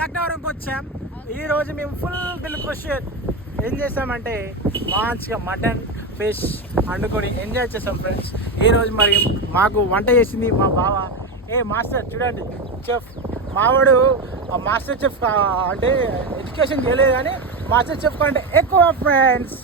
లక్నవరంకి వచ్చాం. ఈ రోజు మేము ఫుల్ దిల్ ఖుష్ ఏం చేస్తామంటే మంచిగా మటన్ ఫిష్ వండుకొని ఎంజాయ్ చేస్తాం ఫ్రెండ్స్. ఈరోజు మరి మాకు వంట చేసింది మా బావ. మాస్టర్ చూడండి, చెఫ్ మావాడు. మాస్టర్ చెఫ్ అంటే ఎడ్యుకేషన్ చేయలేదు కానీ మాస్టర్ చెఫ్ కంటే ఎక్కువ ఫ్రెండ్స్.